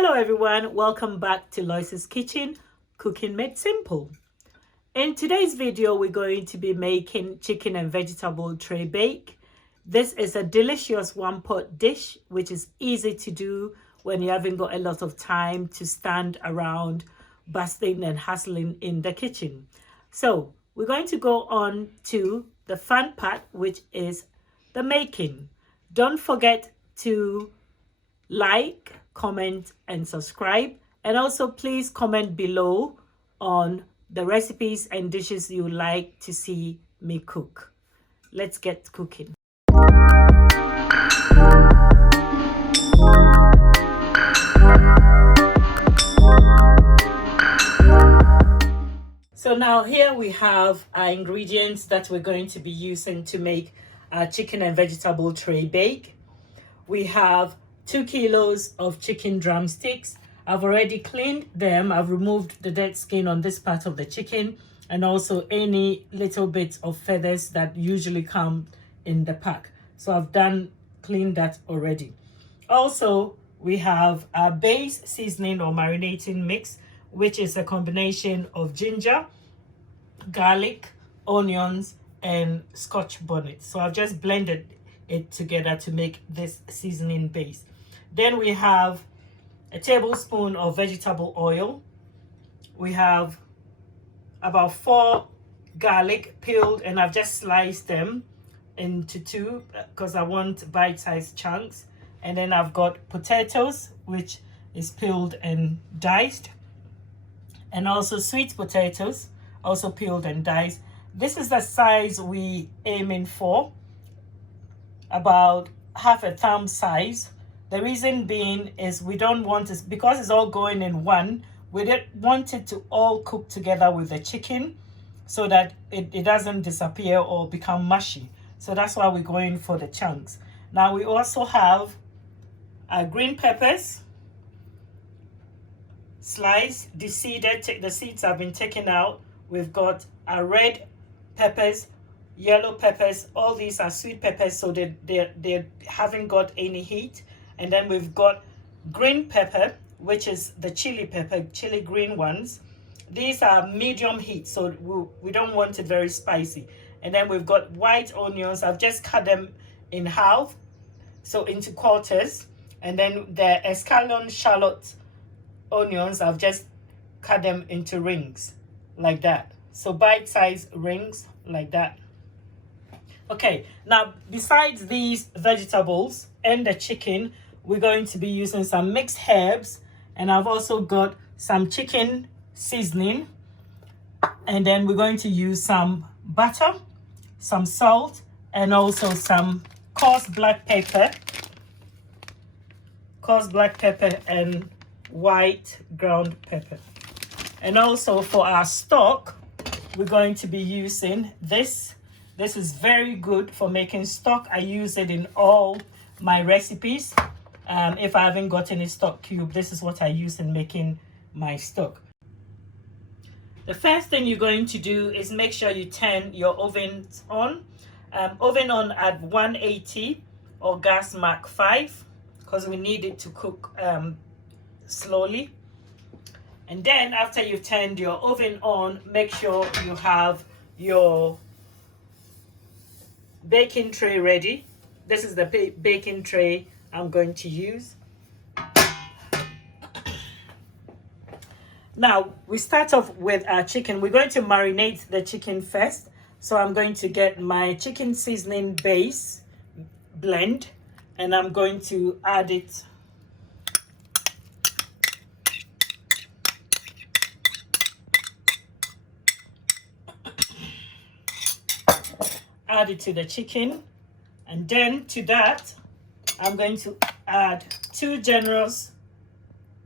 Hello everyone, welcome back to Lois's Kitchen, Cooking Made Simple. In today's video, we're going to be making chicken and vegetable tray bake. This is a delicious one-pot dish, which is easy to do when you haven't got a lot of time to stand around bustling and hustling in the kitchen. So we're going to go on to the fun part, which is the making. Don't forget to like, comment and subscribe, and also please comment below on the recipes and dishes you like to see me cook. Let's get cooking. So now here we have our ingredients that we're going to be using to make our chicken and vegetable tray bake. We have 2 kilos of chicken drumsticks. I've already cleaned them. I've removed the dead skin on this part of the chicken and also any little bits of feathers that usually come in the pack. So I've cleaned that already. Also, we have our base seasoning or marinating mix, which is a combination of ginger, garlic, onions, and Scotch bonnet. So I've just blended it together to make this seasoning base. Then we have a tablespoon of vegetable oil. We have about 4 garlic peeled, and I've just sliced them into 2 because I want bite-sized chunks. And then I've got potatoes, which is peeled and diced, and also sweet potatoes, also peeled and diced. This is the size we aiming for, about half a thumb size. The reason being is we don't want it, because it's all going in one, we don't want it to all cook together with the chicken so that it doesn't disappear or become mushy. So that's why we're going for the chunks. Now we also have our green peppers, sliced, deseeded, the seeds have been taken out. We've got our red peppers, yellow peppers, all these are sweet peppers, so they haven't got any heat. And then we've got green pepper, which is the chili pepper, chili green ones. These are medium heat, so we don't want it very spicy. And then we've got white onions. I've just cut them in half, so into quarters. And then the escallion shallot onions, I've just cut them into rings like that. So bite-sized rings like that. Okay, now besides these vegetables and the chicken, we're going to be using some mixed herbs, and I've also got some chicken seasoning, and then we're going to use some butter, some salt, and also some coarse black pepper and white ground pepper. And also for our stock, we're going to be using this. This is very good for making stock. I use it in all my recipes. If I haven't got any stock cube, this is what I use in making my stock. The first thing you're going to do is make sure you turn your oven on. Oven on at 180 or gas mark 5, because we need it to cook slowly. And then after you've turned your oven on, make sure you have your baking tray ready. This is the baking tray I'm going to use. Now we start off with our chicken. We're going to marinate the chicken first. So I'm going to get my chicken seasoning base blend, and I'm going to add it. Add it to the chicken, and then to that I'm going to add 2 generous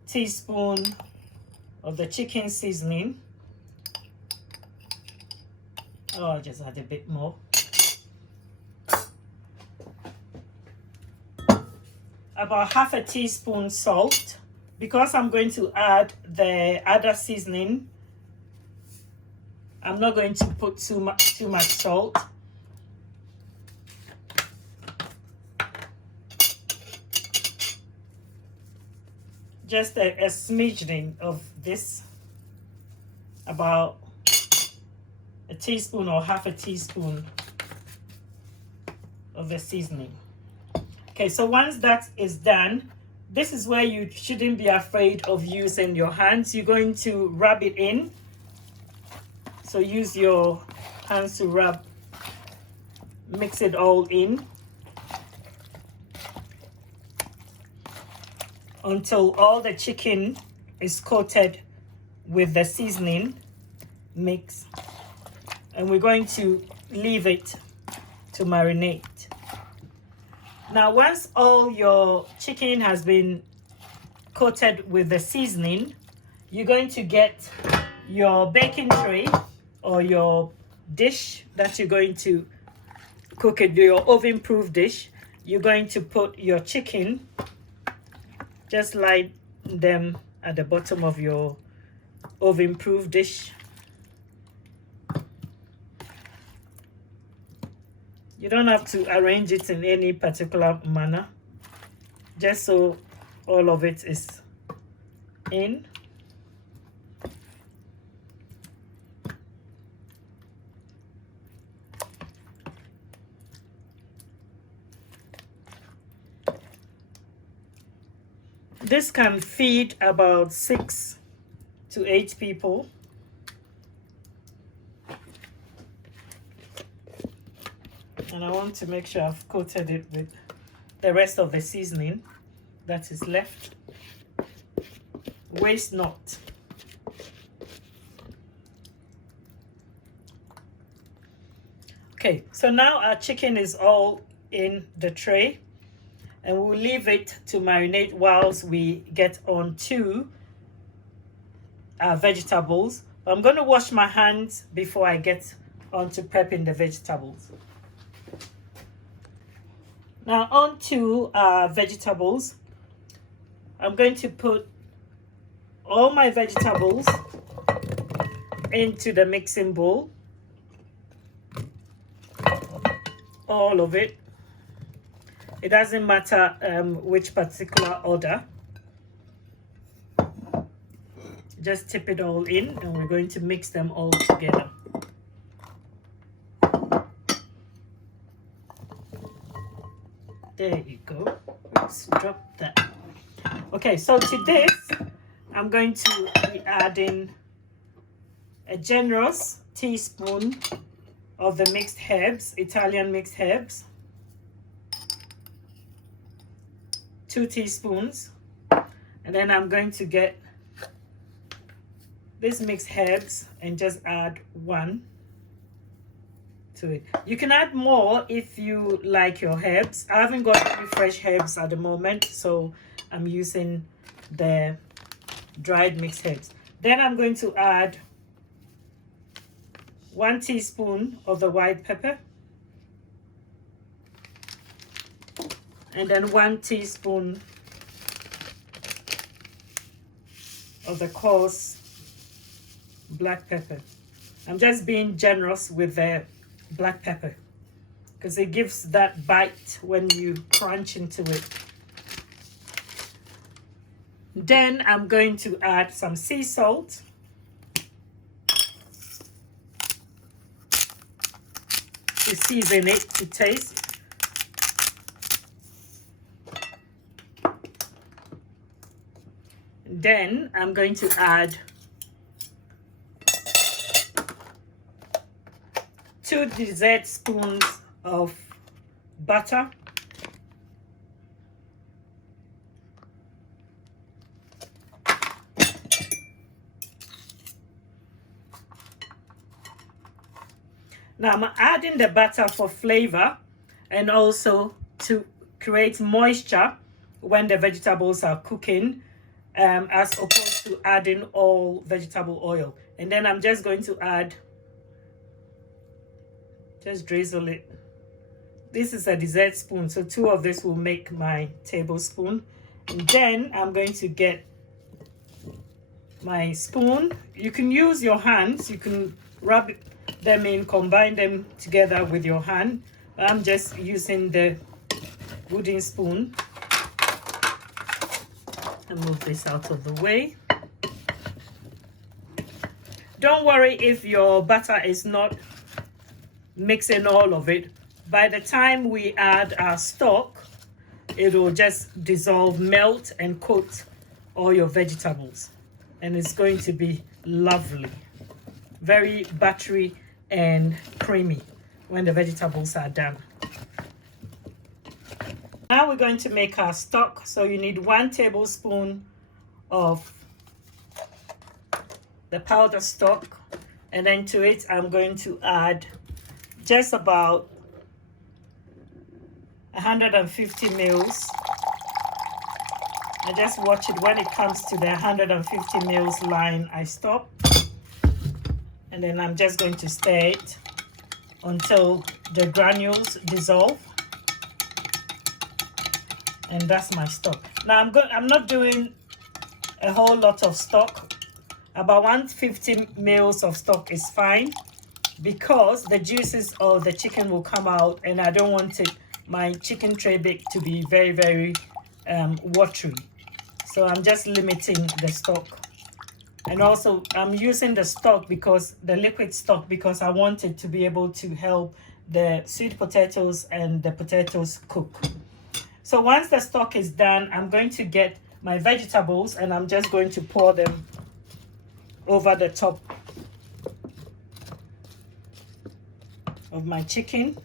teaspoons of the chicken seasoning. Oh, I'll just add a bit more. About half a teaspoon salt. Because I'm going to add the other seasoning, I'm not going to put too much salt. just a smidgening of this, about a teaspoon or half a teaspoon of the seasoning. Okay, so once that is done, this is where you shouldn't be afraid of using your hands. You're going to rub it in. So use your hands to rub, mix it all in until all the chicken is coated with the seasoning mix. And we're going to leave it to marinate. Now, once all your chicken has been coated with the seasoning, you're going to get your baking tray or your dish that you're going to cook it, your oven-proof dish. You're going to put your chicken, just line them at the bottom of your oven-proof dish. You don't have to arrange it in any particular manner, just so all of it is in. This can feed about 6 to 8 people. And I want to make sure I've coated it with the rest of the seasoning that is left. Waste not. Okay, so now our chicken is all in the tray, and we'll leave it to marinate whilst we get on to our vegetables. I'm going to wash my hands before I get on to prepping the vegetables. Now on to our vegetables. I'm going to put all my vegetables into the mixing bowl. All of it. It doesn't matter which particular order. Just tip it all in, and we're going to mix them all together. There you go. Oops, drop that. Okay, so to this, I'm going to be adding a generous teaspoon of the mixed herbs, Italian mixed herbs. 2 teaspoons. And then I'm going to get this mixed herbs and just add 1 to it. You can add more if you like your herbs. I haven't got any fresh herbs at the moment, so I'm using the dried mixed herbs. Then I'm going to add 1 teaspoon of the white pepper, and then 1 teaspoon of the coarse black pepper. I'm just being generous with the black pepper because it gives that bite when you crunch into it. Then I'm going to add some sea salt, to season it to taste. Then I'm going to add 2 dessert spoons of butter. Now I'm adding the butter for flavor and also to create moisture when the vegetables are cooking, as opposed to adding all vegetable oil. And then I'm just going to add, just drizzle it. This is a dessert spoon, so 2 of this will make my tablespoon. And then I'm going to get my spoon. You can use your hands, you can rub them in, combine them together with your hand. I'm just using the wooden spoon. And move this out of the way. Don't worry if your butter is not mixing all of it. By the time we add our stock, it will just dissolve, melt, and coat all your vegetables. And it's going to be lovely. Very buttery and creamy when the vegetables are done. Now we're going to make our stock. So you need 1 tablespoon of the powder stock, and then to it I'm going to add just about 150 mils. I just watch it. When it comes to the 150 mils line, I stop, and then I'm just going to stir it until the granules dissolve. And that's my stock. Now I'm not doing a whole lot of stock. About 150 mils of stock is fine, because the juices of the chicken will come out, and I don't want my chicken tray bake to be very watery. So I'm just limiting the stock. And also I'm using the stock, because the liquid stock, because I want it to be able to help the sweet potatoes and the potatoes cook. So once the stock is done, I'm going to get my vegetables, and I'm just going to pour them over the top of my chicken.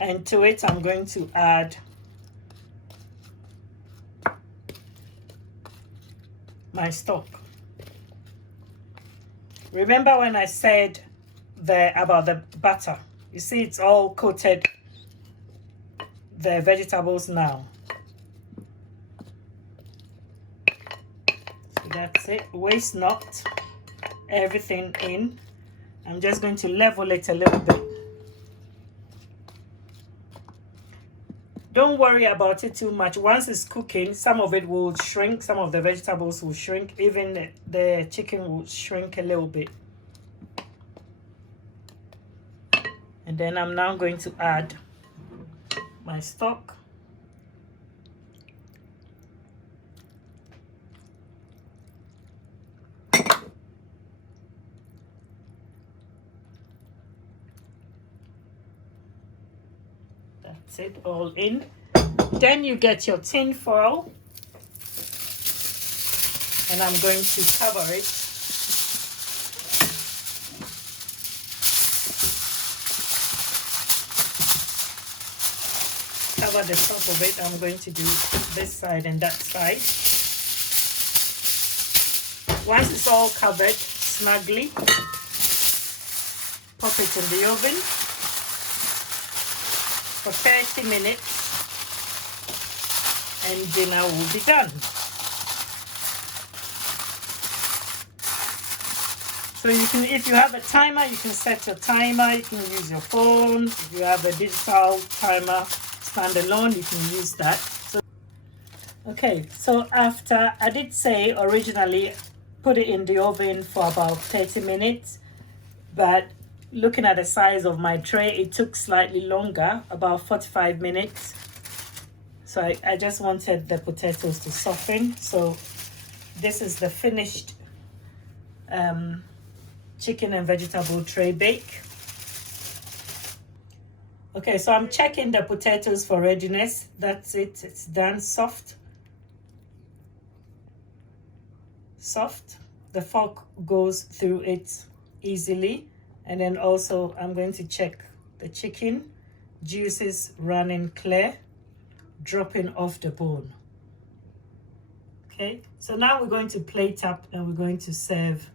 And to it I'm going to add my stock. Remember when I said about the butter? You see, it's all coated the vegetables now. So that's it. Waste not everything in. I'm just going to level it a little bit. Don't worry about it too much. Once it's cooking, some of it will shrink, some of the vegetables will shrink, even the chicken will shrink a little bit. And then I'm now going to add my stock. That's it, all in. Then you get your tin foil, and I'm going to cover it. Cover the top of it. I'm going to do this side and that side. Once it's all covered snugly, pop it in the oven for 30 minutes, and dinner will be done. So you can, if you have a timer, you can set your timer. You can use your phone. If you have a digital timer standalone, you can use that. So, okay, so after, I did say originally put it in the oven for about 30 minutes, but looking at the size of my tray, it took slightly longer, about 45 minutes. So I just wanted the potatoes to soften. So this is the finished chicken and vegetable tray bake. Okay, so I'm checking the potatoes for readiness. That's it, it's done. Soft. The fork goes through it easily. And then also I'm going to check the chicken. Juices running clear, dropping off the bone. Okay, so now we're going to plate up, and we're going to serve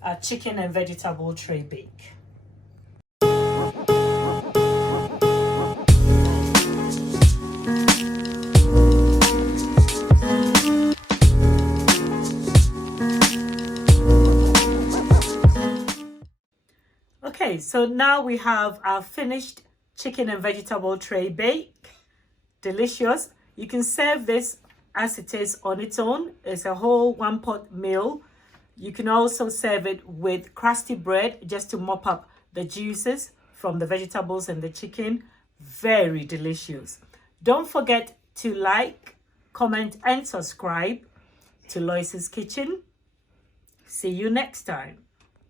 our chicken and vegetable tray bake. Okay, so now we have our finished chicken and vegetable tray bake. Delicious. You can serve this as it is on its own. It's a whole 1-pot meal. You can also serve it with crusty bread, just to mop up the juices from the vegetables and the chicken. Very delicious. Don't forget to like, comment, and subscribe to Lois's Kitchen. See you next time.